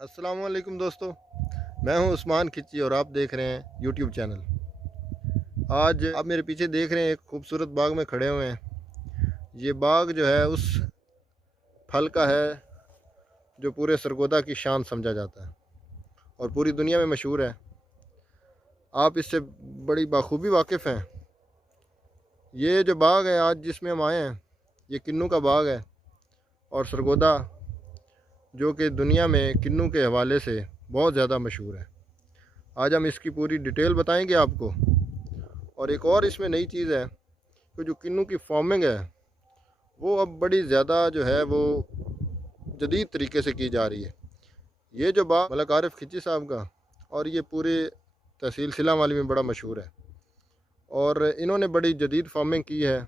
अस्सलाम वालेकुम दोस्तों, मैं हूं उस्मान खिच्ची और आप देख रहे हैं यूट्यूब चैनल। आज आप मेरे पीछे देख रहे हैं एक खूबसूरत बाग में खड़े हुए हैं। ये बाग जो है उस फल का है जो पूरे सरगोदा की शान समझा जाता है और पूरी दुनिया में मशहूर है। आप इससे बड़ी बाखूबी वाकिफ़ हैं। ये जो बाग है आज जिसमें हम आए हैं, ये किन्नू का बाग है और सरगोदा जो कि दुनिया में किन्नू के हवाले से बहुत ज़्यादा मशहूर है। आज हम इसकी पूरी डिटेल बताएंगे आपको। और एक और इसमें नई चीज़ है कि जो किन्नू की फार्मिंग है वो अब बड़ी ज़्यादा जो है वो जदीद तरीके से की जा रही है। ये जो बाग मलक आरिफ खिच्ची साहब का और ये पूरे तहसील सिलावाली में बड़ा मशहूर है और इन्होंने बड़ी जदीद फार्मिंग की है।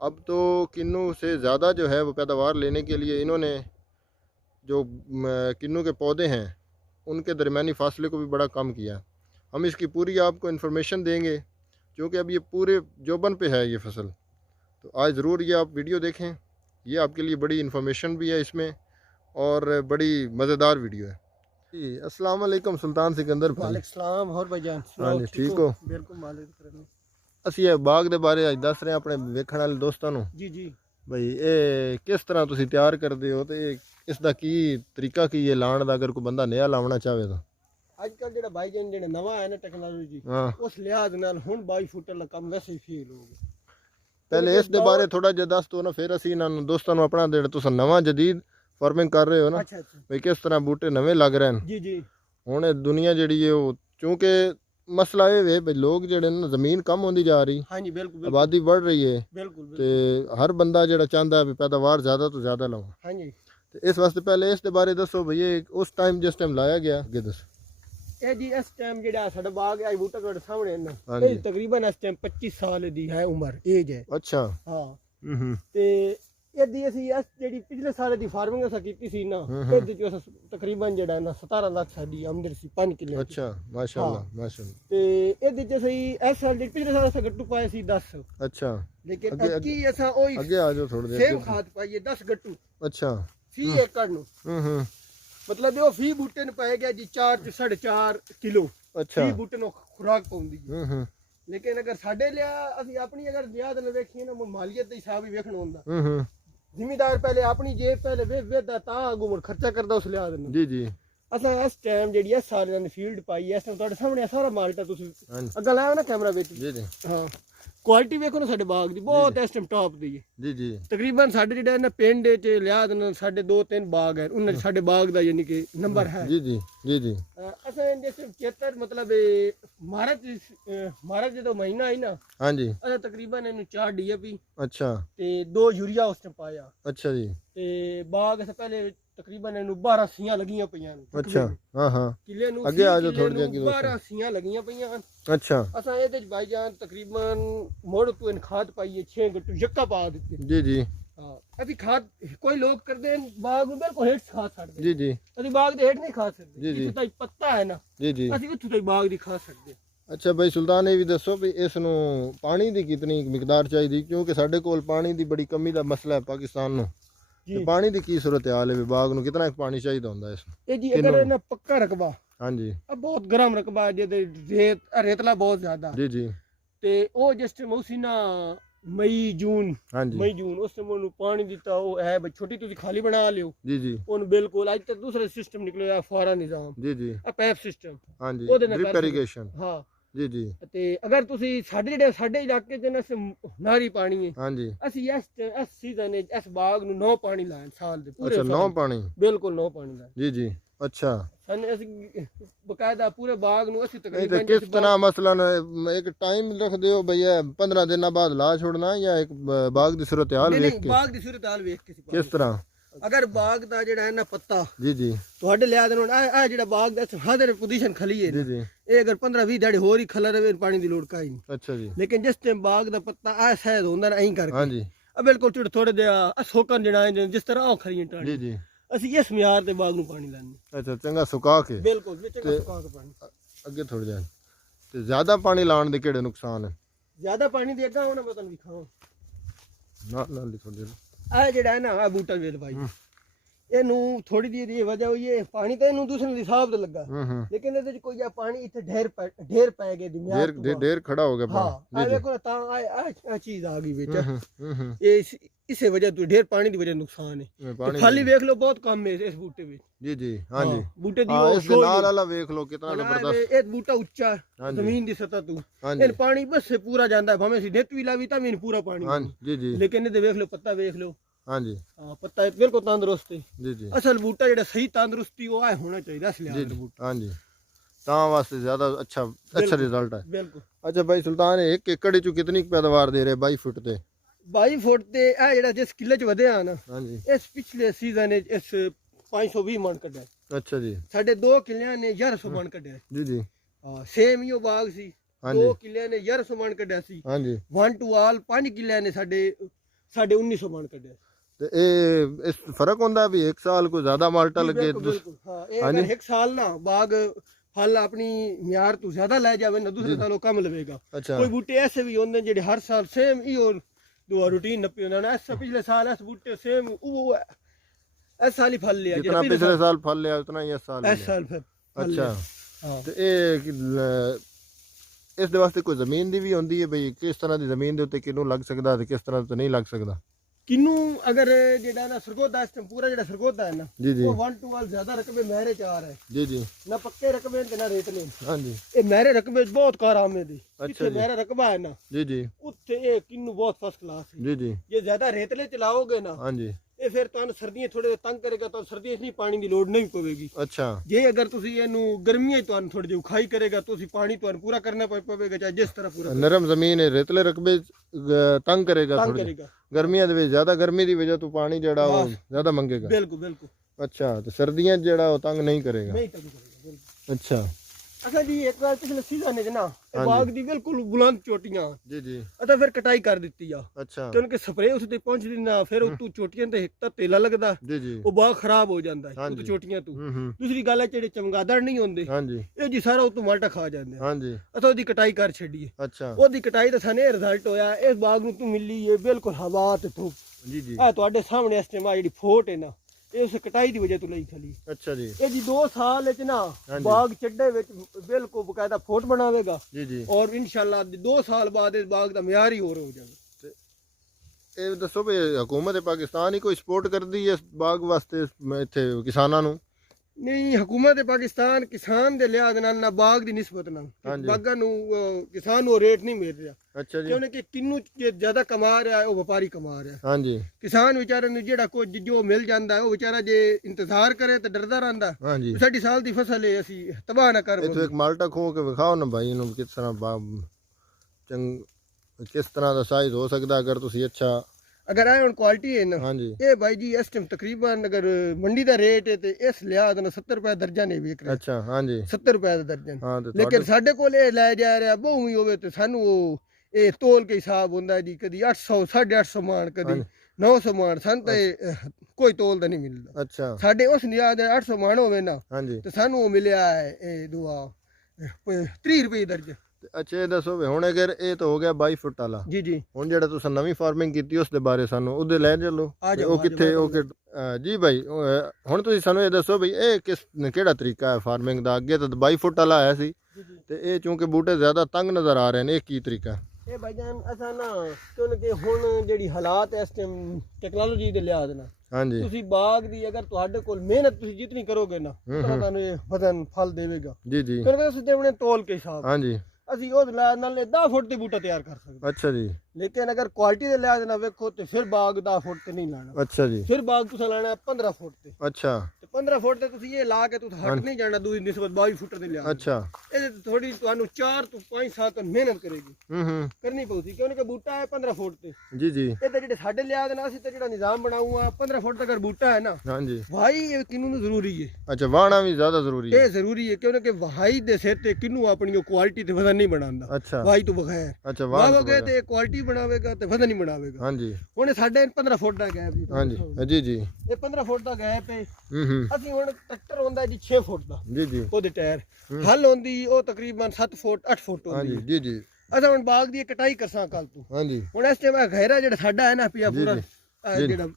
अब तो किन्नू से ज़्यादा जो है वो पैदावार लेने के लिए इन्होंने जो किन्नू के पौधे हैं उनके दरमियानी फासले को भी बड़ा कम किया। हम इसकी पूरी आपको इन्फॉर्मेशन देंगे क्योंकि अब ये पूरे जोबन पे है ये फसल। तो आज ज़रूर ये आप वीडियो देखें, ये आपके लिए बड़ी इन्फॉर्मेशन भी है इसमें और बड़ी मज़ेदार वीडियो है जी। अस्सलाम वालेकुम सुल्तान सिकंदर भाई। वालेकुम सलाम और भाईजान हाँ जी, ठीक हो? बिल्कुल मालिक करने ਅਸੀਂ ਇਹ ਬਾਗ ਦੇ ਬਾਰੇ ਅੱਜ ਦੱਸ ਰਹੇ ਆਪਣੇ ਵੇਖਣ ਵਾਲੇ ਦੋਸਤਾਂ ਨੂੰ जी जी ਬਈ ਇਹ ਕਿਸ ਤਰ੍ਹਾਂ ਤੁਸੀਂ ਤਿਆਰ ਕਰਦੇ ਹੋ ਤੇ ਇਸ ਦਾ ਕੀ ਤਰੀਕਾ ਕੀ ਹੈ ਲਾਉਣ ਦਾ, ਅਗਰ ਕੋਈ ਬੰਦਾ ਨया ਲਾਉਣਾ ਚਾਹਵੇ ਤਾਂ। अजकल जेड़ा भाईजान जेड़ा नवा है ना टेक्नोलॉजी हाँ, उस लिहाज नाल हुन 22 फुट वाला काम वैसे ही फील हो गया। ਪਹਿਲੇ ਇਸ ਦੇ ਬਾਰੇ ਥੋੜਾ ਜਿਹਾ ਦੱਸ ਦੋ ਨਾ, ਫਿਰ ਅਸੀਂ ਇਹਨਾਂ ਨੂੰ ਦੋਸਤਾਂ ਨੂੰ ਆਪਣਾ ਜਿਹੜਾ ਤੁਸੀਂ ਨਵਾਂ ਜਦੀਦ ਫਾਰਮਿੰਗ ਕਰ ਰਹੇ ਹੋ ਨਾ, अच्छा अच्छा ਬਈ ਕਿਸ ਤਰ੍ਹਾਂ ਬੂਟੇ ਨਵੇਂ ਲੱਗ ਰਹੇ ਨੇ। जी जी ਹੁਣ ਇਹ ਦੁਨੀਆ ਜਿਹੜੀ ਹੈ ਉਹ ਕਿਉਂਕਿ ਮਸਲਾ ਇਹ ਵੇ ਬਈ ਲੋਕ ਜਿਹੜੇ ਨੇ ਜ਼ਮੀਨ ਕਮ ਹੁੰਦੀ ਜਾ ਰਹੀ, हाँ जी बिल्कुल बिल्कुल ਆਬਾਦੀ बढ़ ਰਹੀ ਹੈ बिल्कुल बिल्कुल ਤੇ ਹਰ ਬੰਦਾ ਜਿਹੜਾ ਚਾਹੁੰਦਾ ਵੀ ਪੈਦਾਵਾਰ ਜ਼ਿਆਦਾ ਤੋਂ ਜ਼ਿਆਦਾ ਲਾਓ। हाँ जी ਤੇ ਇਸ ਵਾਸਤੇ ਪਹਿਲੇ ਇਸ ਦੇ ਬਾਰੇ ਦੱਸੋ ਬਈ ਇਹ ਉਸ ਟਾਈਮ ਜਿਸ ਟਾਈਮ ਲਾਇਆ ਗਿਆ ਅੱਗੇ ਦੱਸੋ। ਇਹ ਜੀ ਇਸ ਟਾਈਮ ਜਿਹੜਾ ਸਾਡਾ ਬਾਗ ਹੈ ਬੂਟਾ ਤੁਹਾਡੇ ਸਾਹਮਣੇ ਹੈ ਨਾ, ਹਾਂਜੀ। ਇਹ ਤਕਰੀਬਨ ਇਸ ਟਾਈਮ 25 ਸਾਲ ਦੀ ਹੈ ਉਮਰ ਏਜ ਹੈ। ਅੱਛਾ। ਹਾਂ ਹੂੰ ਤੇ ਇਹਦੀ ਅਸੀਂ ਇਸ ਜਿਹੜੀ ਪਿਛਲੇ ਸਾਲ ਦੀ ਫਾਰਮਿੰਗ ਅਸਾਂ ਕੀਤੀ ਸੀ ਨਾ, ਇਹਦੇ ਚ ਅਸਾਂ ਤਕਰੀਬਨ ਜਿਹੜਾ ਨਾ 17 ਲੱਖ ਸਾਡੀ ਆਮਦਨ ਸੀ 5 ਕਿੱਲੇ ਦੀ। ਅੱਛਾ, ਮਾਸ਼ਾਅੱਲਾ ਮਾਸ਼ਾਅੱਲਾ। ਤੇ ਇਹਦੇ ਚ ਅਸੀਂ ਇਸ ਸਾਲ ਦੀ ਪਿਛਲੇ ਸਾਲ ਅਸਾਂ ਗੱਟੂ ਪਾਏ ਸੀ 10, ਅੱਛਾ, ਲੇਕਿਨ ਅੱਗੇ- ਅੱਕੀ ਅਸਾਂ ਉਹੀ ਅੱਗੇ ਆ ਜਾਓ ਥੋੜੇ ਸੇਮ ਦੇਰ। ਖਾਦ ਪਾਈਏ 10 ਗੱਟੂ ਅੱਛਾ। ਫੀ ਏਕੜ ਨੂੰ, ਹੂੰ ਮਤਲਬ ਉਹ ਫੀ ਬੂਟੇ ਨੂੰ ਪੈ ਗਿਆ ਜੀ 4 ਤੋਂ 4.5 ਕਿਲੋ ਅੱਛਾ। ਫੀ ਬੂਟੇ ਨੂੰ ਖੁਰਾਕ ਪਾਉਂਦੀ ਹੈ। ਹੂੰ ਲੇਕਿਨ ਅਗਰ ਸਾਡੇ ਲਿਆ ਅਸੀਂ ਆਪਣੀ ਅਗਰ ਲਿਆ ਤਾਂ ਵੇਖੀਏ ਨਾ, ਮਾਲੀਅਤ ਦਾ ਹਿਸਾਬ ਹੀ ਵੇਖਣਾ ਹੁੰਦਾ। ਹੂੰ ਜ਼ਿਮੀਦਾਰ ਪਹਿਲੇ ਆਪਣੀ ਜੇਬ ਪਹਿਲੇ ਵੇਖਦਾ ਤਾਂ ਅੱਗੋਂ ਮੁੜ ਖਰਚਾ ਕਰਦਾ ਉਸ ਲਿਆ ਨੂੰ। ਜੀ ਜੀ। ਅਸਾਂ ਇਸ ਟਾਈਮ ਜਿਹੜੀ ਹੈ ਸਾਰਿਆਂ ਨੇ ਫੀਲਡ ਪਾਈ ਹੈ, ਇਸ ਟਾਈਮ ਤੁਹਾਡੇ ਸਾਹਮਣੇ ਸਾਰਾ ਮਾਲਟਾ ਤੁਸੀਂ ਹਾਂਜੀ ਅੱਗਾ ਲਾਇਆ ਨਾ ਕੈਮਰਾ ਵਿੱਚ। ਜੀ ਜੀ ਹਾਂ ਕੁਆਲਿਟੀ ਵੇਖੋ ਨਾ ਸਾਡੇ ਬਾਗ ਦੀ, ਬਹੁਤ ਇਸ ਟਾਈਮ ਟੌਪ ਦੀ ਹੈ। ਜੀ ਜੀ। ਤਕਰੀਬਨ ਸਾਡੇ ਜਿਹੜਾ ਨਾ ਪਿੰਡ ਚ ਲਿਆ ਦੇਣਾ ਸਾਡੇ 2-3 ਬਾਗ ਹੈ, ਉਹਨਾਂ 'ਚ ਸਾਡੇ ਬਾਗ ਦਾ ਯਾਨੀ ਕਿ ਨੰਬਰ ਹੈ। ਜੀ ਜੀ ਜੀ ਜੀ। ਅਸਾਂ ਇਹਦੇ ਸਿਰਫ 74 ਮਤਲਬ ਮਾਰਚ ਜਦੋਂ ਮਹੀਨਾ ਆਈ ਨਾ, ਹਾਂਜੀ। ਅਸਾਂ ਤਕਰੀਬਨ ਇਹਨੂੰ 4 DAP ਅੱਛਾ ਤੇ 2 ਯੂਰੀਆ ਉਸ ਟਾਈਮ ਪਾਇਆ। ਅੱਛਾ ਜੀ। ਤੇ ਬਾਗ ਅਸਾਂ ਪਹਿਲੇ ਤਕਰੀਬਨ ਇਹਨੂੰ 12 ਸੀਆਂ ਲੱਗੀਆਂ ਪਈਆਂ ਨੇ। ਅੱਛਾ। ਹਾਂ ਹਾਂ, ਕਿੱਲੇ ਨੂੰ ਅੱਗੇ ਆ ਜਾਓ ਕਿੱਲੇ ਥੋੜ੍ਹੀ ਜਿਹੀ ਨੂੰ ਅੱਗੇ 12 ਸੀਆਂ ਲੱਗੀਆਂ ਪਈਆਂ ਹਨ। ਅੱਛਾ। ਅਸਾਂ ਇਹਦੇ ਚ ਭਾਈਜਾਨ ਤਕਰੀਬਨ ਮੋੜ ਤੋਂ ਖਾਦ ਪਾਈਏ 6 ਗੱਟੂ ਯੱਕਾ ਪਾ ਦਿੱਤੇ। ਜੀ ਜੀ ਹਾਂ ਅਸੀਂ ਖਾਦ ਕੋਈ ਲੋਕ ਕਰਦੇ ਨੇ ਬਾਗ ਨੂੰ ਬਿਲਕੁਲ ਹੇਠ ਖਾ ਸਕਦੇ, ਜੀ ਜੀ ਅਸੀਂ ਬਾਗ ਦੇ ਹੇਠ ਨਹੀਂ ਖਾ ਜੀ, ਸਕਦੇ। ਜੀ। ਜਿੱਥੇ ਤਾਈ ਪੱਤਾ ਹੈ ਨਾ, ਜੀ ਜੀ। ਅਸੀਂ ਉੱਥੋਂ ਤਾਈ ਬਾਗ ਦੀ ਖਾ ਸਕਦੇ। ਅੱਛਾ ਭਾਈ ਸੁਲਤਾਨ, ਇਹ ਵੀ ਦੱਸੋ ਵੀ ਇਸ ਨੂੰ ਪਾਣੀ ਦੀ ਕਿਤਨੀ ਮਿਕਦਾਰ ਚਾਹੀਦੀ, ਕਿਉਂਕਿ ਸਾਡੇ ਕੋਲ ਪਾਣੀ ਦੀ ਬੜੀ ਕਮੀ ਦਾ ਮਸਲਾ ਹੈ ਪਾਕਿਸਤਾਨ ਨੂੰ। ਤੇ ਪਾਣੀ ਦੀ ਕੀ ਸੂਰਤ ਹਾਲ ਹੈ, ਬਾਗ ਨੂੰ ਕਿਤਨਾ ਪਾਣੀ ਚਾਹੀਦਾ ਹੁੰਦਾ ਇਸ ਨੂੰ? ਇਹ ਜੀ ਅਗਰ ਇਹਨਾਂ ਪੱਕਾ ਰਕਬਾ, ਹਾਂਜੀ। ਆ ਬਹੁਤ ਗਰਮ ਰਕਬਾ ਹੈ ਜਿਹਦੇ ਰੇਤਲਾ ਬਹੁਤ ਜ਼ਿਆਦਾ, ਜੀ ਜੀ। ਤੇ ਉਹ ਜਿਸ ਟਾਈਮ ਉਸੀ ਨਾ ਮਈ ਜੂਨ ਹਾਂਜੀ ਉਸ ਟਾਈਮ ਉਹਨੂੰ ਪਾਣੀ ਦਿੱਤਾ, ਉਹ ਹੈ ਬਈ ਛੋਟੀ ਤੁਸੀਂ ਖਾਲੀ ਬਣਾ ਲਿਓ ਜੀ ਜੀ ਉਹਨੂੰ। ਬਿਲਕੁਲ ਅੱਜ ਤੱਕ ਦੂਸਰਾ ਸਿਸਟਮ ਨਿਕਲਿਆ ਫੁਆਰਾ ਨਿਜ਼ਾਮ, ਜੀ ਜੀ। ਆ ਪੈਪ ਸਿਸਟਮ। ਹਾਂਜੀ, ਉਹਦੇ ਨਾਲ ਡ੍ਰਿਪ ਕਰ ਇਰੀਗੇਸ਼ਨ। ਹਾਂ ਜੀ ਜੀ। ਤੇ ਅਗਰ ਤੁਸੀਂ ਸਾਡੇ ਇਲਾਕੇ ਚ ਨਾ ਨਾਰੀ ਪਾਣੀ ਹੈ, ਹਾਂਜੀ। ਅਸੀਂ ਇਸ ਸੀਜ਼ਨ ਇਸ ਬਾਗ ਨੂੰ 9 ਪਾਣੀ ਲਾਣ ਸਾਲ ਦੇ ਪੂਰੇ ਅੱਛਾ, 9 ਸਾਲ। ਪਾਣੀ। ਬਿਲਕੁਲ 9 ਪਾਣੀ ਲਾਣ ਜੀ ਜੀ। ਅੱਛਾ। ਸਾਨੂੰ ਅਸੀਂ ਬਕਾਇਦਾ ਪੂਰੇ ਬਾਗ ਨੂੰ ਅਸੀਂ ਨਹੀਂ ਤੇ ਤਕਰੀਬਨ ਕਿਸ ਤਰ੍ਹਾਂ ਮਸਲਨ ਇੱਕ ਟਾਈਮ ਰੱਖਦੇ ਹੋ ਬਈ ਇਹ 15 ਦਿਨਾਂ ਬਾਅਦ ਲਾ ਛੋੜਨਾ ਜਾਂ ਇੱਕ ਬਾਗ ਦੀ ਸੂਰਤ ਹਾਲ ਵੇਖ ਕੇ? ਬਾਗ ਦੀ ਸੂਰਤ ਹਾਲ ਵੇਖ ਕੇ ਸੀ। ਕਿਸ ਤਰ੍ਹਾਂ? ਅਗਰ ਬਾਗ ਦਾ ਜਿਹੜਾ ਹੈ ਨਾ ਪੱਤਾ ਜੀ ਜੀ ਤੁਹਾਡੇ ਲਿਆ ਦੇਣ ਆ ਜਿਹੜਾ ਬਾਗ ਦਾ ਹਾਜ਼ਰ ਪੋਜੀਸ਼ਨ ਖਲੀ ਹੈ ਜੀ ਨਾ, ਜੀ। ਇਹ ਅਗਰ 15-20 ਦਿਹਾੜੇ ਹੋਰ ਹੀ ਖਲਾ ਰਵੇ ਪਾਣੀ ਦੀ ਲੋੜ ਕਾਈ ਨਹੀਂ। ਅੱਛਾ ਜੀ। ਲੇਕਿਨ ਜਿਸ ਟਾਈਮ ਬਾਗ ਦਾ ਪੱਤਾ ਆ ਸ਼ਾਇਦ ਹੁੰਦਾ ਨਾ ਐਂ ਕਰਕੇ ਹਾਂਜੀ ਆ ਬਿਲਕੁਲ ਥੋੜੇ ਜਿਹਾ ਸੋਕਣ ਜਿਹੜਾ ਜਿਸ ਤਰ੍ਹਾਂ ਉਹ ਖਰੀਆਂ ਜੀ ਟਾਣੀ, ਜੀ। ਅਸੀਂ ਇਸ ਮਿਆਰ ਤੇ ਬਾਗ ਨੂੰ ਪਾਣੀ ਲਾਉਂਦੇ। ਅੱਛਾ, ਚੰਗਾ ਸੁਕਾ ਕੇ। ਬਿਲਕੁਲ ਵਿੱਚ ਸੁਕਾ ਕੇ ਪਾਣੀ। ਅੱਗੇ ਥੋੜਾ ਜਿਹਾ ਤੇ ਜ਼ਿਆਦਾ ਪਾਣੀ ਲਾਉਣ ਦੇ ਕਿਹੜੇ ਨੁਕਸਾਨ ਹੈ? ਜ਼ਿਆਦਾ ਪਾਣੀ ਦੇ ਅੱਗਾ ਹੋਣਾ ਮੈਂ ਤੁਹਾਨੂੰ ਵਿਖਾਵਾਂ। ਨਾਲ ਨਾਲ ਥੋੜੀ ਜਿਹੀ। ਆ ਜਿਹੜਾ ਹੈ ਨਾ ਆ ਬੂਟਾ ਵੇਲ ਭਾਈ, ਇਹਨੂੰ ਥੋੜੀ ਜਿਹੀ ਇਹ ਵਜ੍ਹਾ ਹੋਈ ਹੈ ਪਾਣੀ ਤਾਂ ਇਹਨੂੰ ਦੂਸਰੇ ਦੀ ਹਿਸਾਬ ਤੇ ਲੱਗਾ ਹੂੰ ਲੇਕਿਨ ਇਹਦੇ ਚ ਕੋਈ ਆ ਪਾਣੀ ਇੱਥੇ ਢੇਰ ਪੈ ਗਏ ਦੀ ਮਿਆਰ ਤੋਂ ਬਾਅਦ। ਢੇਰ ਖੜਾ ਹੋ ਗਿਆ ਹਾਂ ਪਾਣੀ। ਆ ਵੇਖੋ ਨਾ, ਤਾਂ ਆ ਚੀਜ਼ ਆ ਗਈ ਵਿੱਚ ਹੂੰ ਇਹ ਇਸੇ ਵਜ੍ਹਾ ਤੋਂ ਢੇਰ ਪਾਣੀ ਦੀ ਵਜ੍ਹਾ ਨੁਕਸਾਨ ਹੈ ਪਾਣੀ ਖਾਲੀ ਵੇਖ ਲਓ ਬਹੁਤ ਕਮ ਹੈ ਇਸ ਬੂਟੇ ਵਿੱਚ ਜੀ ਹਾਂਜੀ ਬੂਟੇ ਦੀ ਹਾਂ ਉਹ ਇਸ ਦੇ ਨਾਲ ਵਾਲਾ ਵੇਖ ਲਓ ਕਿੰਨਾ ਜ਼ਬਰਦਸਤ। ਇਹ ਬੂਟਾ ਉੱਚਾ ਜ਼ਮੀਨ ਦੀ ਸਤਹ ਤੋਂ ਇਹ ਪਾਣੀ ਬਸ ਪੂਰਾ ਜਾਂਦਾ ਭਾਵੇਂ ਅਸੀਂ ਡੇਤ ਵੀ ਲਾਵੀ ਤਾਂ ਵੀ ਪੂਰਾ ਪਾਣੀ ਜੀ ਲੇਕਿਨ ਇਹਦੇ ਵੇਖ ਲਓ ਪੱਤਾ ਵੇਖ ਲਓ ਹਾਂਜੀ ਹਾਂ ਪੱਤਾ ਬਿਲਕੁਲ ਤੰਦਰੁਸਤ ਹੈ ਜੀ ਅਸਲ ਬੂਟਾ ਜਿਹੜਾ ਸਹੀ ਤੰਦਰੁਸਤੀ ਉਹ ਆ ਹੋਣਾ ਚਾਹੀਦਾ ਅਸਲੀ ਆਹ ਬੂਟਾ ਹਾਂਜੀ ਤਾਂ ਵਾਸਤੇ ਜ਼ਿਆਦਾ ਅੱਛਾ ਰਿਜ਼ਲਟ ਹੈ। ਬਿਲਕੁਲ। अच्छा भाई सुल्तान 1 एकड़ चो कितनी पैदावार दे रहे 22 फुट ते 22 ਫੁੱਟ ਤੇ ਇਹ ਜਿਹੜਾ ਜਿਸ ਕਿੱਲੇ ਚ ਵਧਿਆ ਨਾ हाँ जी ਇਸ ਪਿਛਲੇ ਸੀਜ਼ਨ ਵਿੱਚ ਇਸ 520 ਮਣ ਕੱਢਿਆ अच्छा जी ਸਾਡੇ 2 ਕਿੱਲਿਆਂ ਨੇ 1100 ਮਣ ਕੱਢਿਆ जी जी ਹਾਂ ਸੇਮ ਹੀ ਉਹ ਬਾਗ ਸੀ हाँ 2 जी ਕਿੱਲਿਆਂ ਨੇ 1100 ਮਣ ਕੱਢਿਆ ਸੀ हाँ जी 1 to all 5 ਕਿੱਲਿਆਂ ਨੇ ਸਾਡੇ 1900 ਮਣ ਕੱਢਿਆ ਤੇ ਇਹ ਇਸ ਫਰਕ ਹੁੰਦਾ ਵੀ 1 ਸਾਲ ਕੋਈ ਜ਼ਿਆਦਾ ਮਾਲਟਾ ਲੱਗੇ ਬਿਲਕੁਲ ਹਾਂ ਇਹ ਅਗਰ ਇੱਕ ਸਾਲ ਨਾ ਬਾਗ ਫਲ ਆਪਣੀ ਮਿਆਰ ਤੋਂ ਜ਼ਿਆਦਾ ਲੈ ਜਾਵੇ ਨਾ ਦੂਸਰੇ ਸਾਲ ਉਹ ਕਮ ਲਵੇਗਾ। अच्छा ਕੋਈ ਬੂਟੇ ਐਸੇ ਵੀ ਹੁੰਦੇ ਜਿਹੜੇ ਹਰ ਸਾਲ ਸੇਮ ਹੀ ਉਹ ਦੁਆ ਰੂਟੀਨ ਨੱਪੀ ਹੁੰਦਾ ਨਾ ਇਸ ਪਿਛਲੇ ਸਾਲ ਇਸ ਬੂਟੇ ਸੇਮ ਉਹ ਇਸ ਸਾਲ ਹੀ ਫਲ ਲਿਆ जितना पिछले साल फल लिया उतना ही इस साल ਇਸ ਸਾਲ ਫਿਰ ਫਲ अच्छा ਲਿਆ। ਹਾਂ ਤੇ ਇਹ ਇਸ ਦੇ ਵਾਸਤੇ ਕੋਈ ਜ਼ਮੀਨ ਦੀ ਵੀ ਹੁੰਦੀ ਹੈ ਬਈ ਕਿਸ ਤਰ੍ਹਾਂ ਦੀ ਜ਼ਮੀਨ ਦੇ ਉੱਤੇ ਕਿਹਨੂੰ ਲੱਗ ਸਕਦਾ ਤੇ ਕਿਸ ਤਰ੍ਹਾਂ ਤੇ ਨਹੀਂ ਲੱਗ ਸਕਦਾ। ਕਿਨੂੰ ਅਗਰ ਜਿਹੜਾ ਨਾ ਸਰਗੋਦਾ ਇਸ ਪੂਰਾ ਜਿਹੜਾ ਸਰਗੋਦਾ ਹੈ ਨਾ जी जी ਉਹ 1 to all ਜ਼ਿਆਦਾ ਰਕਬੇ ਮਹਿਰੇ ਚ ਆ ਰਿਹਾ जी जी ਨਾ ਪੱਕੇ ਰਕਬੇ ਤੇ ਨਾ ਰੇਤਲੇ हाँ जी ਇਹ ਮਹਿਰੇ ਰਕਬੇ ਚ ਬਹੁਤ ਕਾਰਾਮਦ ਹੈ ਅੱਛਾ ਜਿੱਥੇ ਜੀ। ਮਹਿਰਾ ਰਕਬਾ ਹੈ ਨਾ जी जी ਉੱਥੇ ਇਹ ਕਿੰਨੂ ਬਹੁਤ ਫਸਟ ਕਲਾਸ ਹੈ। जी जी ਜੇ ਜ਼ਿਆਦਾ ਰੇਤਲੇ ਚਲਾਓਗੇ ਨਾ हाँ जी ਇਹ ਫਿਰ ਤੁਹਾਨੂੰ ਸਰਦੀਆਂ ਥੋੜੇ ਤੰਗ ਕਰੇਗਾ ਤਾਂ ਸਰਦੀਆਂ 'ਚ ਨਹੀਂ ਪਾਣੀ ਦੀ ਲੋੜ ਨਹੀਂ ਪਵੇਗੀ। अच्छा ਜੇ ਅਗਰ ਤੁਸੀਂ ਇਹਨੂੰ ਗਰਮੀਆਂ 'ਚ ਤੁਹਾਨੂੰ ਥੋੜੀ ਜਿਹੀ ਉਖਾਈ ਕਰੇਗਾ ਤੁਸੀਂ ਪਾਣੀ ਤੁਹਾਨੂੰ ਪੂਰਾ ਕਰਨਾ ਪਵੇਗਾ ਚਾਹੇ ਜਿਸ ਤਰ੍ਹਾਂ ਪੂਰਾ ਨਰਮ ਜ਼ਮੀਨ ਹੈ ਰੇਤਲੇ ਰਕਬੇ ਤੰਗ ਕਰੇਗਾ ਤੰਗ ਥੋੜੀ ਕਰੇਗਾ। ਗਰਮੀਆਂ ਦੇ ਵਿੱਚ ਜ਼ਿਆਦਾ ਗਰਮੀ ਦੀ ਵਜ੍ਹਾ ਤੋਂ ਪਾਣੀ ਜਿਹੜਾ ਉਹ ਜ਼ਿਆਦਾ ਮੰਗੇਗਾ। ਬਿਲਕੁਲ ਬਿਲਕੁਲ ਅੱਛਾ ਤੇ ਸਰਦੀਆਂ 'ਚ ਜਿਹੜਾ ਉਹ ਤੰਗ ਨਹੀਂ ਕਰੇਗਾ। ਨਹੀਂ ਤੰਗ ਕਰੇਗਾ ਬਿਲਕੁਲ। ਅੱਛਾ ਅਸਾਂ ਜੀ ਇੱਕ ਵਾਰ ਪਿਛਲੇ ਸੀਜ਼ਨ ਵਿੱਚ ਨਾ ਇਹ ਬਾਗ ਦੀ ਬਿਲਕੁਲ ਬੁਲੰਦ ਚੋਟੀਆਂ ਜੀ ਜੀ ਅਤੇ ਫਿਰ ਕਟਾਈ ਕਰ ਦਿੱਤੀ ਆ ਅੱਛਾ ਕਿਉਂਕਿ ਸਪਰੇਅ ਉਸ ਤੇ ਪਹੁੰਚਦੀ ਨਾ ਫਿਰ ਉਹ ਤੋਂ ਚੋਟੀਆਂ ਤੇ ਇੱਕ ਤਾਂ ਤੇਲਾ ਲੱਗਦਾ ਜੀ ਜੀ ਉਹ ਬਾਗ ਖਰਾਬ ਹੋ ਜਾਂਦਾ ਹੈ ਉਹ ਹਾਂਜੀ। ਤੋਂ ਚੋਟੀਆਂ ਤੋਂ। ਹੂੰ ਦੂਸਰੀ ਗੱਲ ਹੈ ਜਿਹੜੇ ਚਮਗਾਦੜ ਨਹੀਂ ਹੁੰਦੇ ਹਾਂਜੀ ਇਹ ਜੀ ਸਾਰਾ ਉਹ ਤੋਂ ਮਾਲਟਾ ਖਾ ਜਾਂਦੇ ਆ ਹਾਂਜੀ ਅਸਾਂ ਉਹਦੀ ਕਟਾਈ ਕਰ ਛੱਡੀਏ। ਅੱਛਾ ਉਹਦੀ ਕਟਾਈ ਦਾ ਸਾਨੂੰ ਰਿਜ਼ਲਟ ਹੋਇਆ ਇਸ ਬਾਗ ਨੂੰ ਤੂੰ ਮਿਲੀ ਹੈ ਬਿਲਕੁਲ ਹਵਾ ਤੇ ਧੁੱਪ ਜੀ ਜੀ ਆ ਤੁਹਾਡੇ ਸਾਹਮਣੇ ਇਸ ਟਾਈਮ ਆ ਜਿਹੜੀ ਫੋਟ ਹੈ ਨਾ ਇਹ ਉਸ ਕਟਾਈ ਦੀ ਵਜ੍ਹਾ ਤੋਂ ਲਈ ਖਲੀ ਅੱਛਾ ਜੀ ਇਹ ਜੀ 2 ਸਾਲ ਵਿੱਚ ਨਾ ਹਾਂਜੀ। ਬਾਗ ਚੱਡੇ ਵਿੱਚ ਬਿਲਕੁਲ ਬਕਾਇਦਾ ਫੋਟ ਬਣਾਵੇਗਾ ਜੀ ਜੀ ਔਰ ਇਨਸ਼ਾਅੱਲਾ 2 ਸਾਲ ਬਾਅਦ ਇਸ ਬਾਗ ਦਾ ਮਿਆਰ ਹੀ ਹੋਰ ਹੋ ਜਾਵੇਗਾ। ਇਹ ਦੱਸੋ ਵੀ ਹਕੂਮਤ ਪਾਕਿਸਤਾਨ ਹੀ ਕੋਈ ਸਪੋਰਟ ਕਰਦੀ ਹੈ ਇਸ ਬਾਗ ਵਾਸਤੇ ਇੱਥੇ ਕਿਸਾਨਾਂ ਨੂੰ। ਨਹੀਂ ਹਕੂਮਤ ਪਾਕਿਸਤਾਨ ਕਿਸਾਨ ਦੇ ਲਿਹਾਜ਼ ਨਾਲ ਨਾ ਬਾਗ ਦੀ ਨਿਸਬਤ ਨਾਲ ਹਾਂਜੀ। ਬਾਗਾਂ ਨੂੰ ਕਿਸਾਨ ਨੂੰ ਰੇਟ ਨਹੀਂ ਮਿਲ ਰਿਹਾ ਅੱਛਾ ਜੀ ਕਿਉਂਕਿ ਕਿੰਨੂ ਜ਼ਿਆਦਾ ਕਮਾ ਰਿਹਾ ਉਹ ਵਪਾਰੀ ਕਮਾ ਰਿਹਾ। ਹਾਂਜੀ ਕਿਸਾਨ ਵਿਚਾਰੇ ਨੂੰ ਜਿਹੜਾ ਕੁਝ ਜੋ ਮਿਲ ਜਾਂਦਾ ਹੈ ਉਹ ਵਿਚਾਰਾ ਜੇ ਇੰਤਜ਼ਾਰ ਕਰੇ ਤਾਂ ਡਰਦਾ ਰਹਿੰਦਾ ਹਾਂਜੀ ਸਾਡੀ ਸਾਲ ਦੀ ਫਸਲ ਹੈ ਅਸੀਂ ਤਬਾਹ ਨਾ ਕਰ ਇੱਥੋਂ ਇੱਕ ਮਾਲਟਾ ਖੋ ਕੇ ਵਿਖਾਓ ਨਾ ਭਾਈ ਇਹਨੂੰ ਕਿਸ ਤਰ੍ਹਾਂ ਕਿਸ ਤਰ੍ਹਾਂ ਦਾ ਸਾਈਜ਼ ਹੋ ਸਕਦਾ ਅਗਰ ਤੁਸੀਂ ਅੱਛਾ ਅਗਰ ਇਹ ਹੁਣ ਕੁਆਲਿਟੀ ਹੈ ਨਾ ਹਾਂਜੀ ਇਹ ਭਾਈ ਜੀ ਇਸ ਟਾਈਮ ਤਕਰੀਬਨ ਅਗਰ ਮੰਡੀ ਦਾ ਰੇਟ ਹੈ ਤੇ ਇਸ ਲਿਹਾਜ਼ ਨਾਲ 70 ਰੁਪਏ ਦਰਜਨ ਨਹੀਂ ਵਿਕ ਰਿਹਾ ਅੱਛਾ ਹਾਂਜੀ 70 ਰੁਪਏ ਦਾ ਦਰਜਨ। ਹਾਂ ਤੇ ਲੇਕਿਨ ਸਾਡੇ ਕੋਲ ਇਹ ਲੈ ਜਾ ਰਿਹਾ ਬਹੁ ਹੀ ਹੋਵੇ ਤੇ ਸਾਨੂੰ ਉਹ ਇਹ ਤੋਲ ਕੇ ਹਿਸਾਬ ਹੁੰਦਾ ਜੀ ਕਦੀ 800 850 ਮਾਣ ਕਦੀ 900 ਮਾਣ ਸਾਨੂੰ ਤਾਂ ਕੋਈ ਤੋਲ ਦਾ ਨਹੀਂ ਮਿਲਦਾ। ਅੱਛਾ ਸਾਡੇ ਉਸ ਨਿਆਦ 800 ਮਾਣ ਹੋਵੇ ਨਾ ਹਾਂਜੀ ਤੇ ਸਾਨੂੰ ਉਹ ਮਿਲਿਆ ਹੈ ਇਹ ਦੁਆ 30 ਰੁਪਏ ਦਰਜਨ। ਤੇ ਅੱਛਾ ਇਹ ਦੱਸੋ ਵੀ ਹੁਣ ਅਗਰ ਇਹ ਤਾਂ ਹੋ ਗਿਆ 22 ਫੁੱਟ ਵਾਲਾ ਜੀ ਜੀ ਹੁਣ ਜਿਹੜਾ ਤੁਸੀਂ ਨਵੀਂ ਫਾਰਮਿੰਗ ਕੀਤੀ ਉਸ ਦੇ ਬਾਰੇ ਸਾਨੂੰ ਉਹਦੇ ਲੈ ਚੱਲੋ ਆ ਤੇ ਜਾਓ, ਉਹ ਆ ਕਿੱਥੇ ਜਾਓ, ਉਹ ਜੀ ਭਾਈ ਹੁਣ ਤੁਸੀਂ ਸਾਨੂੰ ਇਹ ਦੱਸੋ ਵੀ ਇਹ ਕਿਹੜਾ ਤਰੀਕਾ ਹੈ ਫਾਰਮਿੰਗ ਦਾ। ਅੱਗੇ ਤਾਂ 22 ਫੁੱਟ ਵਾਲਾ ਆਇਆ ਸੀ ਜੀ ਜੀ ਤੇ ਇਹ ਚੂੰਕਿ ਬੂਟੇ ਜ਼ਿਆਦਾ ਤੰਗ ਨਜ਼ਰ ਆ ਰਹੇ ਨੇ ਇਹ ਕੀ ਤਰੀਕਾ। ਇਹ ਭਾਈਜਾਨ ਅਸਾਂ ਨਾ ਕਿਉਂਕਿ ਹੁਣ ਜਿਹੜੀ ਹਾਲਾਤ ਇਸ ਟਾਈਮ ਟੈਕਨੋਲੋਜੀ ਦੇ ਲਿਹਾਜ਼ ਨਾਲ ਹਾਂਜੀ ਤੁਸੀਂ ਬਾਗ ਦੀ ਅਗਰ ਤੁਹਾਡੇ ਕੋਲ ਮਿਹਨਤ ਤੁਸੀਂ ਜਿਤਨੀ ਕਰੋਗੇ ਨਾ ਉਤਨਾ ਤੁਹਾਨੂੰ ਇਹ ਵਧਨ ਫਲ ਦੇਵੇਗਾ ਜੀ ਜੀ ਕਿਉਂਕਿ ਅਸੀਂ ਤੇ ਆਪਣੇ ਤੋਲ ਕੇ ਹਿਸਾਬ ਹਾਂਜੀ ਅਸੀਂ ਉਹ ਨਾਲ 10 ਫੁੱਟ ਦੀ ਬੂਟਾ ਤਿਆਰ ਕਰ ਸਕਦੇ ਅੱਛਾ ਜੀ ਲੇਕਿਨ ਅਗਰ ਕੁਆਲਿਟੀ ਦੇ ਲਿਹਾਜ਼ ਨਾਲ ਵੇਖੋ ਤੇ ਫਿਰ ਬਾਗ 10 ਫੁੱਟ ਤੇ ਨਹੀਂ ਲਾਣਾ ਅੱਛਾ ਜੀ ਫਿਰ ਬਾਗ ਤੁਸੀਂ ਲਾਣਾ 15 ਫੁੱਟ ਤੇ ਅੱਛਾ ਤੇ 15 ਫੁੱਟ ਤੇ ਤੁਸੀਂ ਇਹ ਲਾ ਕੇ ਤੁਸੀਂ ਹਟ ਨਹੀਂ ਜਾਣਾ ਦੂਜੀ ਨਿਸਬਤ 22 ਫੁੱਟ ਦੇ ਲਿਹਾਜ਼ ਅੱਛਾ ਇਹ ਥੋੜੀ ਤੁਹਾਨੂੰ 4 ਤੋਂ 5 ਸਾਲ ਤੱਕ ਮਿਹਨਤ ਕਰੇਗੀ ਹੂੰ ਕਰਨੀ ਪਊਗੀ ਕਿਉਂਕਿ ਬੂਟਾ ਹੈ 15 ਫੁੱਟ ਤੇ ਜੀ ਜੀ ਇਹ ਤਾਂ ਜਿਹੜੇ ਸਾਡੇ ਲਿਹਾਜ਼ ਨਾਲ ਅਸੀਂ ਤਾਂ ਜਿਹੜਾ ਨਿਜ਼ਾਮ ਬਣਾਉਂਗਾ 15 ਫੁੱਟ ਤੱਕ ਬੂਟਾ ਹੈ ਨਾ ਹਾਂਜੀ ਵਾਹੀ ਇਹ ਕਿਨੂੰ ਨੂੰ ਜ਼ਰੂਰੀ ਹੈ। ਅੱਛਾ ਵਾਹਣਾ ਵੀ ਜ਼ਿਆਦਾ ਜ਼ਰੂਰੀ ਹੈ। ਇਹ ਜ਼ਰੂਰੀ ਹੈ ਕਿਉਂਕਿ ਵਹਾਈ ਦੇ ਸਿਰ ਤੇ ਕਿਨੂੰ ਆਪਣੀ ਉਹ ਕੁਆਲਿਟੀ ਤੇ ਵਜ਼ਨ ਨਹੀਂ ਬਣਾਉਂਦਾ ਅੱਛਾ ਵਾਹੀ ਤੋਂ ਬਗੈਰ ਅੱਛਾ ਵਾਹ ਵਾਹੋਗੇ ਤੇ ਕੁਆਲਿਟੀ ਬਣਾਵੇਗਾ ਤੇ ਵਜ਼ਨ ਨਹੀਂ ਬਣਾਵੇਗਾ। ਹਾਂਜੀ ਹੁਣ ਇਹ ਸਾਡੇ 15 ਫੁੱਟ ਦਾ ਗੈਪ ਜੀ ਹਾਂਜੀ ਜੀ ਜੀ ਇਹ 15 ਫੁੱਟ ਦਾ ਗੈਪ ਹੈ। ਹੂੰ ਅਸੀਂ ਹੁਣ ਟਰੈਕਟਰ ਹੁੰਦਾ ਜੀ 6 ਫੁੱਟ ਦਾ ਜੀ ਜੀ ਉਹਦੇ ਟਾਇਰ ਹੱਲ ਹੁੰਦੀ ਉਹ ਤਕਰੀਬਨ 7 ਫੁੱਟ 8 ਫੁੱਟ ਹੁੰਦੀ ਹਾਂਜੀ ਜੀ ਜੀ ਅਸਾਂ ਹੁਣ ਬਾਗ ਦੀ ਕਟਾਈ ਕਰਸਾਂ ਕੱਲ ਤੋਂ। ਹਾਂਜੀ ਹੁਣ ਇਸ ਟਾਈਮ ਘੇਰਾ ਜਿਹੜਾ ਸਾਡਾ ਹੈ ਨਾ ਪਿਆ ਪੂਰਾ ਜੀ। ਜਿਹੜਾ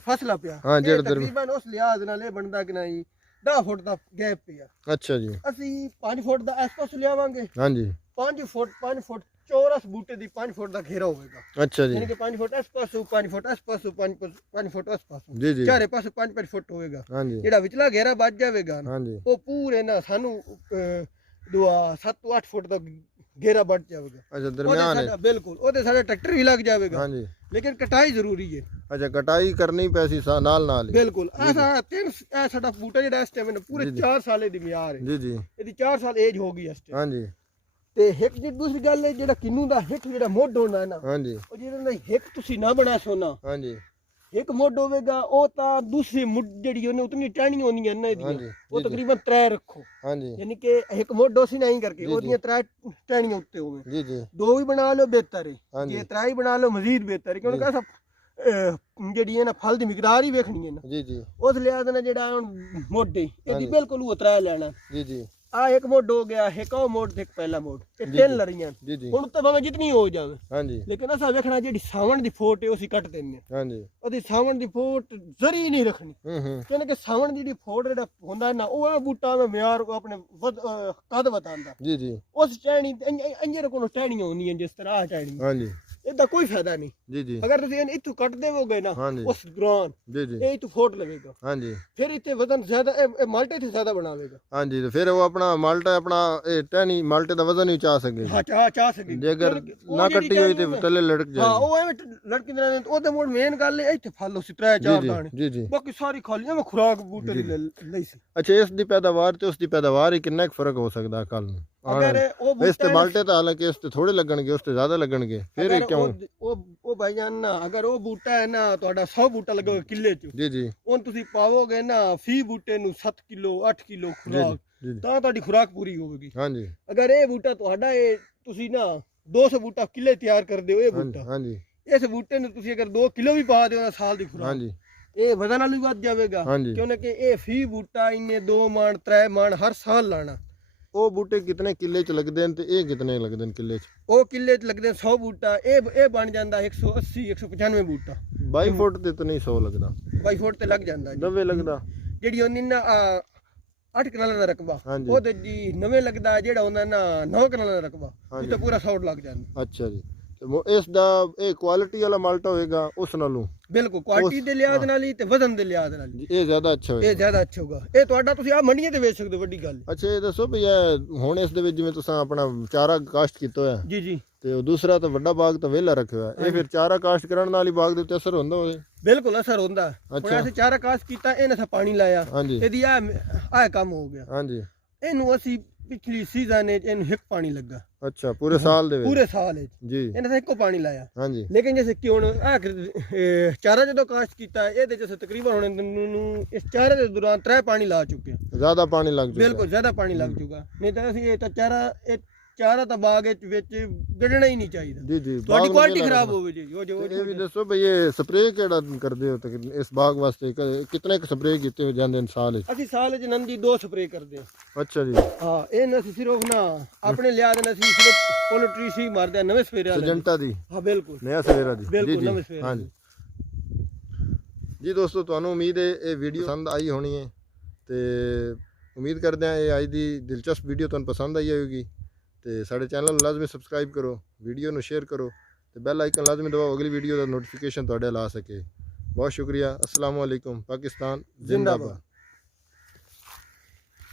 ਫਸਲਾ ਪਿਆ ਹਾਂ, ਜਿਹੜਾ ਤਕਰੀਬਨ ਉਸ ਲਿਹਾਜ਼ ਨਾਲ ਇਹ ਬਣਦਾ ਕਿ ਨਹੀਂ 10 ਫੁੱਟ ਦਾ ਗੈਪ ਪਿਆ। ਅੱਛਾ ਜੀ। ਅਸੀਂ 5 ਫੁੱਟ ਦਾ ਇਸ ਪਾਸੋਂ ਲਿਆਵਾਂਗੇ, ਹਾਂਜੀ 5 ਫੁੱਟ ਚੌਰਸ ਬੂਟੇ ਦੀ 5 ਫੁੱਟ ਦਾ ਘੇਰਾ ਹੋਵੇਗਾ। ਅੱਛਾ ਜੀ। ਯਾਨੀ ਕਿ 5 ਫੁੱਟ ਇਸ ਪਾਸੋਂ 5 ਫੁੱਟ ਇਸ ਪਾਸੋਂ 5 ਫੁੱਟ ਇਸ ਪਾਸੋਂ ਜੀ ਜੀ। ਚਾਰੇ ਪਾਸੇ 5 ਫੁੱਟ ਹੋਵੇਗਾ। ਹਾਂਜੀ ਜਿਹੜਾ ਵਿਚਲਾ ਘੇਰਾ ਬਚ ਜਾਵੇਗਾ ਨਾ, ਹਾਂਜੀ ਉਹ ਪੂਰੇ ਨਾ ਸਾਨੂੰ ਦੁਆ 7 ਤੋਂ 8 ਫੁੱਟ ਦਾ ਘੇਰਾ ਬਚ ਜਾਵੇਗਾ। ਅੱਛਾ, ਉਹਦੇ ਦਰਮਿਆਨ ਹੈ। ਸਾਡਾ ਬਿਲਕੁਲ ਉਹਦੇ ਸਾਡਾ ਟਰੈਕਟਰ ਵੀ ਲੱਗ ਜਾਵੇਗਾ, ਹਾਂਜੀ ਲੇਕਿਨ ਕਟਾਈ ਜ਼ਰੂਰੀ ਹੈ। ਅੱਛਾ, ਕਟਾਈ ਕਰਨੀ ਪੈਸੀ ਨਾਲ ਨਾਲ ਹੀ। ਬਿਲਕੁਲ ਇਹ ਸਾਡਾ ਬੂਟਾ ਜਿਹੜਾ ਇਸ ਟਾਈਮ ਪੂਰੇ ਜੀ, ਜੀ। 4 ਸਾਲੇ ਦੀ ਮਿਆਰ ਹੈ। ਜੀ ਜੀ। ਇਹਦੀ 4 ਸਾਲ ਏਜ ਹੋ ਗਈ ਇਸ ਟਾਈਮ। ਹਾਂਜੀ ਤੇ ਹਿੱਕ ਦੀ ਦੂਸਰੀ ਗੱਲ ਹੈ, ਜਿਹੜਾ ਕਿੰਨੂ ਦਾ ਹਿੱਕ ਜਿਹੜਾ ਮੁੱਢ ਹੁੰਦਾ ਹੈ ਨਾ, ਹਾਂਜੀ ਉਹ ਜਿਹਦੇ ਹਿੱਕ ਤੁਸੀਂ ਨਾ ਬਣਾ ਸੋਨਾ, ਹਾਂਜੀ ਇੱਕ ਮੁੱਢ ਹੋਵੇਗਾ, ਉਹ ਤਾਂ ਦੂਸਰੀ ਮੁੱਢ ਜਿਹੜੀ ਉਹਨੇ ਉਤਨੀ ਟਹਿਣੀਆਂ ਹੁੰਦੀਆਂ ਨੇ ਇਹਦੀਆਂ, ਹਾਂਜੀ ਉਹ ਜੀ, ਜੀ। ਤਕਰੀਬਨ 3 ਰੱਖੋ, ਹਾਂਜੀ ਯਾਨੀ ਕਿ ਇੱਕ ਮੁੱਢ ਉਸੇ ਨਹੀਂ ਕਰਕੇ ਜੀ, ਉਹਦੀਆਂ 3 ਟਹਿਣੀਆਂ ਉੱਤੇ ਹੋਵੇ। ਜੀ ਜੀ। 2 ਵੀ ਬਣਾ ਲਓ ਬਿਹਤਰ ਹੈ, ਹਾਂਜੀ। ਜੇ 3 ਹੀ ਬਣਾ ਲਓ ਮਜ਼ੀਦ ਬਿਹਤਰ ਹੈ, ਕਿਉਂਕਿ ਅਸਾਂ ਜਿਹੜੀ ਹੈ ਨਾ ਫਲ ਦੀ ਮਿਕਦਾਰ ਹੀ ਵੇਖਣੀ ਹੈ ਨਾ, ਜੀ ਜੀ। ਉਸ ਲਿਹਾਜ਼ ਨਾਲ ਜਿਹੜਾ ਹੁਣ ਮੁੱਢ ਹੈ ਇਹਦੀ ਹਾਂਜੀ। ਬਿਲਕੁਲ ਉਹ 3 ਲੈਣਾ। ਜੀ ਜੀ। ਆ ਇੱਕ ਮੁੱਢ ਹੋ ਗਿਆ, ਇੱਕ ਉਹ ਮੁੱਢ ਤੇ ਇੱਕ ਪਹਿਲਾ ਮੁੱਢ, ਇਹ ਜੀ, 3 ਜੀ। ਲੜੀਆਂ। ਜੀ ਜੀ। ਹੁਣ ਤਾਂ ਭਾਵੇਂ ਜਿਤਨੀ ਹੋ ਜਾਵੇ, ਹਾਂਜੀ ਲੇਕਿਨ ਅਸਾਂ ਵੇਖਣਾ ਜਿਹੜੀ ਸਾਵਣ ਦੀ ਫੋਟ ਹੈ ਉਹ ਅਸੀਂ ਕੱਟ ਦਿੰਦੇ ਹਾਂ। ਹਾਂਜੀ। ਉਹਦੀ ਸਾਵਣ ਦੀ ਫੋਟ ਜ਼ਰੀ ਨਹੀਂ ਰੱਖਣੀ, ਹੂੰ। ਕਿਉਂਕਿ ਸਾਵਣ ਦੀ ਜਿਹੜੀ ਫੋਟ ਜਿਹੜਾ ਹੁੰਦਾ ਨਾ, ਉਹ ਬੂਟਾ ਦਾ ਮਿਆਰ ਆਪਣੇ ਕਦ ਵਧਾਉਂਦਾ। ਜੀ ਜੀ। ਉਸ ਟਹਿਣੀ ਅੰਜਰ ਕੋਲ ਟਹਿਣੀਆਂ ਹੁੰਦੀਆਂ ਜਿਸ ਤਰ੍ਹਾਂ ਆ ਟਹਿਣੀ, ਹਾਂਜੀ। ਇਹਦਾ ਕੋਈ ਫਾਇਦਾ ਨਹੀਂ। ਜੀ ਜੀ। ਅਗਰ ਤੁਸੀਂ ਇਹਨੂੰ ਇੱਥੋਂ ਕੱਟ ਦੇਵੋਗੇ ਨਾ, ਹਾਂਜੀ। ਉਸ ਦੌਰਾਨ ਜੀ ਜੀ। ਇਹ ਇੱਥੋਂ ਫੋਟ ਲਵੇਗਾ, ਹਾਂਜੀ ਫਿਰ ਇੱਥੇ ਵਜ਼ਨ ਜ਼ਿਆਦਾ, ਇਹ ਮਾਲਟੇ ਤੇ ਜ਼ਿਆਦਾ ਬਣਾਵੇਗਾ। ਹਾਂਜੀ। ਤੇ ਫਿਰ ਉਹ ਆਪਣਾ ਮਾਲਟਾ ਆਪਣਾ ਇਹ ਟਹਿਣੀ ਮਾਲਟੇ ਦਾ ਵਜ਼ਨ ਹੀ ਚਾਹ ਸਕੇ। ਹਾਂ ਚਾਹ ਸਕੇ, ਜੇ ਅਗਰ ਨਾ ਕੱਟੀ ਹੋਈ ਤੇ ਥੱਲੇ ਲਟਕ ਹਾਂ ਜਾਏਗੀ। ਉਹ ਐਵੇਂ ਲੜਕੀ ਦੇ ਨਾਲ ਉਹਦੇ ਮੋੜ ਮੇਨ ਗੱਲ ਹੈ, ਇੱਥੇ ਫਲ ਉਸੇ 3-4 ਜੀ ਦਾਣੇ, ਜੀ ਜੀ। ਬਾਕੀ ਸਾਰੀ ਖਾਲੀ ਐਵੇਂ ਖੁਰਾਕ ਬੂਟੇ ਦੀ ਲਈ ਸੀ। ਅੱਛਾ, ਇਸ ਦੀ ਪੈਦਾਵਾਰ ਤੇ ਉਸ ਦੀ ਪੈਦਾਵਾਰ ਹੀ ਕਿੰਨਾ ਕੁ ਫਰਕ ਹੋ ਸਕਦਾ ਕੱਲ ਨੂੰ? ਅਗਰ ਉਹ ਇਸ ਤੇ ਮਾਲਟੇ ਤਾਂ ਹਾਲਾਂਕਿ ਇਸ ਤੇ ਥੋੜੇ ਲੱਗਣਗੇ, ਉਸ ਤੇ ਜ਼ਿਆਦਾ ਲੱਗਣਗੇ, ਫਿਰ ਇਹ ਕਿਉਂ? ਉਹ ਭਾਈਜਾਨ ਨਾ, ਅਗਰ ਉਹ ਬੂਟਾ ਹੈ ਨਾ ਤੁਹਾਡਾ 100 ਬੂਟਾ ਲੱਗੇਗਾ ਕਿੱਲੇ 'ਚ, ਜੀ ਜੀ। ਹੁਣ ਤੁਸੀਂ ਪਾਵੋਗੇ ਨਾ ਫੀ ਬੂਟੇ ਨੂੰ 7 ਕਿਲੋ 8 ਕਿਲੋ ਖੁਰਾਕ, ਜੀ ਜੀ। ਤਾਂ ਤੁਹਾਡੀ ਖੁਰਾਕ ਪੂਰੀ ਹੋਵੇਗੀ। ਹਾਂਜੀ ਅਗਰ ਇਹ ਬੂਟਾ ਤੁਹਾਡਾ ਇਹ ਤੁਸੀਂ ਨਾ 200 ਬੂਟਾ ਕਿੱਲੇ ਤਿਆਰ ਕਰਦੇ ਹੋ, ਇਹ ਬੂਟਾ, ਹਾਂਜੀ ਇਸ ਬੂਟੇ ਨੂੰ ਤੁਸੀਂ ਅਗਰ 2 ਕਿਲੋ ਵੀ ਪਾ ਦਿਓ ਨਾ ਸਾਲ ਦੀ ਖੁਰਾਕ, ਹਾਂਜੀ ਇਹ ਵਜ਼ਨ ਨਾਲ ਵੀ ਵੱਧ ਜਾਵੇਗਾ। ਹਾਂਜੀ। ਕਿਉਂਕਿ ਇਹ ਫੀ ਬੂਟਾ ਇਹਨੇ 2 ਮਣ 3 ਮਣ ਹਰ ਸਾਲ ਲਾਣਾ। ਉਹ ਬੂਟੇ ਕਿਤਨੇ ਕਿੱਲੇ ਚ ਲੱਗਦੇ ਨੇ ਤੇ ਇਹ ਕਿਤਨੇ ਲੱਗਦੇ ਨੇ ਕਿੱਲੇ ਚ? ਉਹ ਕਿੱਲੇ 'ਚ ਲੱਗਦੇ 100 ਬੂਟਾ, ਇਹ ਬਣ ਜਾਂਦਾ 180 195 ਬੂਟਾ। 22 ਫੁੱਟ ਤੇ ਤਾਂ ਨਹੀਂ 100 ਲੱਗਦਾ, 22 ਫੁੱਟ ਤੇ ਲੱਗ ਜਾਂਦਾ ਜੀ। ਨਵੇਂ ਲੱਗਦਾ। ਜਿਹੜੀ ਉਹਨੀ ਨਾ 8 ਕਨਾਲਾਂ ਦਾ ਰਕਬਾ, ਹਾਂਜੀ। ਉਹ ਤੇ ਜੀ ਨਵੇਂ ਲੱਗਦਾ, ਜਿਹੜਾ ਹੁੰਦਾ ਨਾ 9 ਕਨਾਲਾਂ ਦਾ ਰਕਬਾ, ਹਾਂਜੀ। ਉਹ ਤੇ ਪੂਰਾ 100 ਲੱਗ ਜਾਂਦਾ। ਅੱਛਾ ਜੀ। ਤੇ ਇਸ ਦਾ ਇਹ ਕੁਆਲਿਟੀ ਵਾਲਾ ਮਾਲਟਾ ਹੋਏਗਾ ਉਸ ਨਾਲੋਂ? ਬਿਲਕੁਲ ਕੁਆਲਿਟੀ ਦੇ ਲਿਹਾਜ਼ ਨਾਲ ਹੀ ਤੇ ਵਜ਼ਨ ਦੇ ਲਿਹਾਜ਼ ਨਾਲ ਹੀ ਇਹ ਜ਼ਿਆਦਾ ਅੱਛਾ ਇਹ ਹੋਏਗਾ। ਜ਼ਿਆਦਾ ਅੱਛਾ ਹੋਗਾ। ਇਹ ਤੁਹਾਡਾ ਤੁਸੀਂ ਆ ਮੰਡੀਆਂ ਤੇ ਵੇਚ ਸਕਦੇ ਹੋ, ਵੱਡੀ ਗੱਲ। ਅੱਛਾ, ਇਹ ਦੱਸੋ ਵੀ ਇਹ ਹੁਣ ਇਸ ਦੇ ਵਿੱਚ ਜਿਵੇਂ ਤੁਸੀਂ ਆਪਣਾ ਚਾਰਾ ਕਾਸ਼ਤ ਕੀਤਾ ਹੋਇਆ ਜੀ ਜੀ। ਤੇ ਉਹ ਦੂਸਰਾ ਤਾਂ ਵੱਡਾ ਬਾਗ ਤਾਂ ਵਿਹਲਾ ਰੱਖਿਆ ਹੋਇਆ, ਇਹ ਫਿਰ ਚਾਰਾ ਕਾਸ਼ਤ ਕਰਨ ਨਾਲ ਹੀ ਬਾਗ ਦੇ ਉੱਤੇ ਅਸਰ ਹੁੰਦਾ ਉਹਦੇ? ਬਿਲਕੁਲ ਅਸਰ ਹੁੰਦਾ। ਹੁਣ ਅੱਛਾ। ਅਸੀਂ ਚਾਰਾ ਕਾਸ਼ ਕੀਤਾ, ਇਹਨੇ ਸਾ ਪਾਣੀ ਲਾਇਆ, ਹਾਂਜੀ ਇਹਦੀ ਆ ਕੰਮ ਹੋ ਗਿਆ। ਹਾਂਜੀ। ਇਹਨੂੰ ਅਸੀਂ ਪਿਛਲੀ ਸੀਜ਼ਨ ਵਿੱਚ ਇਹਨੂੰ ਇੱਕ ਪਾਣੀ ਲੱਗਾ, ਅੱਛਾ, ਪੂਰੇ ਸਾਲ ਦੇ ਵਿੱਚ? ਪੂਰੇ ਸਾਲ ਵਿੱਚ ਜੀ। ਇਹਨੇ ਤਾਂ ਇੱਕੋ ਪਾਣੀ ਲਾਇਆ। ਹਾਂਜੀ ਲੇਕਿਨ ਜੈਸੇ ਕਿ ਹੁਣ ਚਾਰਾ ਜਦੋਂ ਕਾਸ਼ਤ ਕੀਤਾ, ਇਹਦੇ ਚ ਅਸੀਂ ਤਕਰੀਬਨ ਹੁਣ ਨੂੰ ਇਸ ਚਾਰੇ ਦੇ ਦੌਰਾਨ 3 ਪਾਣੀ ਲਾ ਚੁੱਕੇ ਹਾਂ। ਜ਼ਿਆਦਾ ਪਾਣੀ ਲੱਗ ਚੁੱਕਾ? ਬਿਲਕੁਲ ਜ਼ਿਆਦਾ ਪਾਣੀ ਲੱਗ ਚੁੱਕਾ, ਨਹੀਂ ਤਾਂ ਅਸੀਂ ਇਹ ਚਾਰਾ ਤਾਂ ਬਾਗ ਵਿੱਚ ਗੱਡਣਾ ਹੀ ਨਹੀਂ ਚਾਹੀਦਾ। ਜੀ ਜੀ। ਤੁਹਾਡੀ ਬਾਗ ਕੁਆਲਿਟੀ ਨੂੰ ਖਰਾਬ ਵਿਹਲਾ ਹੋਵੇ ਜੀ। ਤੇ ਇਹ ਵੀ ਦੱਸੋ ਭਈ ਇਹ ਸਪਰੇਅ ਕਿਹੜਾ ਕਰਦੇ ਹੋ ਇਸ ਬਾਗ ਵਾਸਤੇ? ਕਿਤਨੇ ਕੁ ਸਪਰੇਅ ਕੀਤੇ ਹੋ ਜਾਂਦੇ ਨੇ ਸਾਲ ਵਿੱਚ? ਅਸੀਂ ਸਾਲ ਚ ਨੰਦੀ 2 ਸਪਰੇਅ ਕਰਦੇ ਹਾਂ। ਅੱਛਾ ਜੀ। ਹਾਂ, ਇਹ ਅਸੀਂ ਸਿਰਫ ਨਾ ਆਪਣੇ ਲਿਆ ਦੇਣਾ, ਅਸੀਂ ਸਿਰਫ ਪੋਲਟਰੀ ਸੀ ਮਾਰਦੇ ਹਾਂ ਨਵੇਂ ਸਵੇਰੇ ਵਾਲੇ। ਸਜੰਟਾ ਦੀ? ਹਾਂ ਬਿਲਕੁਲ ਨया ਸਵੇਰਾ ਦੀ? ਬਿਲਕੁਲ ਨਵੇਂ ਸਵੇਰੇ। ਹਾਂਜੀ ਜੀ। ਦੋਸਤੋ, ਤੁਹਾਨੂੰ ਉਮੀਦ ਹੈ ਇਹ ਵੀਡੀਓ ਪਸੰਦ ਆਈ ਹੋਣੀ ਹੈ, ਤੇ ਉਮੀਦ ਕਰਦੇ ਹਾਂ ਇਹ ਅੱਜ ਦੀ ਦਿਲਚਸਪ ਵੀਡੀਓ ਤੁਹਾਨੂੰ ਪਸੰਦ ਆਈ ਹੋਵੇਗੀ। ਤੇ ਸਾਡੇ ਚੈਨਲ ਨੂੰ ਲਾਜ਼ਮੀ ਸਬਸਕ੍ਰਾਈਬ ਕਰੋ, ਵੀਡੀਓ ਨੂੰ ਸ਼ੇਅਰ ਕਰੋ ਤੇ ਬੈਲ ਆਈਕਨ ਲਾਜ਼ਮੀ ਦਬਾਓ, ਅਗਲੀ ਵੀਡੀਓ ਦਾ ਨੋਟੀਫਿਕੇਸ਼ਨ ਤੁਹਾਡੇ ਨਾਲ ਆ ਸਕੇ। ਬਹੁਤ ਸ਼ੁਕਰੀਆ। अस्सलाम वालेकुम। पाकिस्तान जिंदाबाद।